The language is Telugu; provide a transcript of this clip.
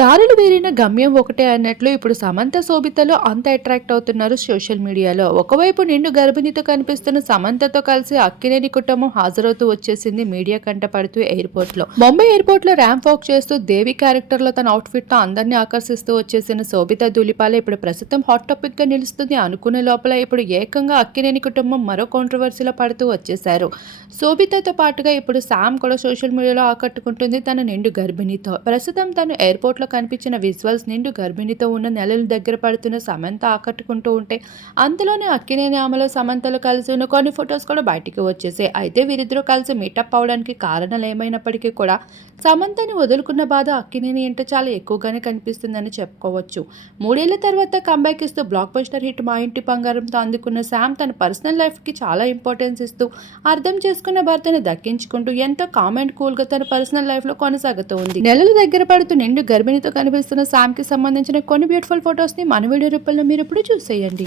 దారులు వేరిన గమ్యం ఒకటే అన్నట్లు ఇప్పుడు సమంత శోభితలో అంత అట్రాక్ట్ అవుతున్నారు సోషల్ మీడియాలో. ఒకవైపు నిండు గర్భిణితో కనిపిస్తున్న సమంతతో కలిసి అక్కినేని కుటుంబం హాజరవుతూ వచ్చేసింది మీడియా కంటపడుతూ ఎయిర్పోర్ట్ లో. ముంబై ఎయిర్పోర్ట్ లో ర్యాంప్ వాక్ చేస్తూ దేవి క్యారెక్టర్ లో తన అవుట్ ఫిట్ తో అందరినీ ఆకర్షిస్తూ వచ్చేసిన శోభిత ధూళిపాల ఇప్పుడు ప్రస్తుతం హాట్ టాపిక్ గా నిలుస్తుంది. అనుకునే లోపల ఇప్పుడు ఏకంగా అక్కినేని కుటుంబం మరో కాంట్రవర్సీలో పడుతూ వచ్చేశారు. శోభితతో పాటుగా ఇప్పుడు శామ్ కూడా సోషల్ మీడియాలో ఆకట్టుకుంటుంది తన నిండు గర్భిణితో. ప్రస్తుతం తను ఎయిర్పోర్ట్ లో కనిపించిన విజువల్స్ నిండు గర్భిణితో ఉన్న నెలలు దగ్గర పడుతున్న సమంత ఆకట్టుకుంటూ ఉంటే అంతలోనే అక్కినేని ఆమెలో సమంతలు కలిసి ఉన్న కొన్ని ఫొటోస్ కూడా బయటికి వచ్చేసాయి. అయితే వీరిద్దరూ కలిసి మీటప్ అవడానికి కారణాలు ఏమైనప్పటికీ కూడా సమంతని వదులుకున్న బాధ అక్కినేని అంటే చాలా ఎక్కువగానే కనిపిస్తుందని చెప్పుకోవచ్చు. 3 ఏళ్ల తర్వాత కంబ్యాక్ ఇస్తూ బ్లాక్ బస్టర్ హిట్ మా ఇంటి బంగారంతో అందుకున్న శామ్ తన పర్సనల్ లైఫ్ కి చాలా ఇంపార్టెన్స్ ఇస్తూ అర్థం చేసుకున్న భర్తను దక్కించుకుంటూ ఎంతో కామ్ అండ్ కూల్ గా తన పర్సనల్ లైఫ్ లో కొనసాగుతూ ఉంది. నెలలు దగ్గర పడుతూ నిండు గర్భిణితో కనిపిస్తున్న శామ్ కి సంబంధించిన కొన్ని బ్యూటిఫుల్ ఫొటోస్ ని మన వీడియో రూపంలో మీరు ఇప్పుడు చూసేయండి.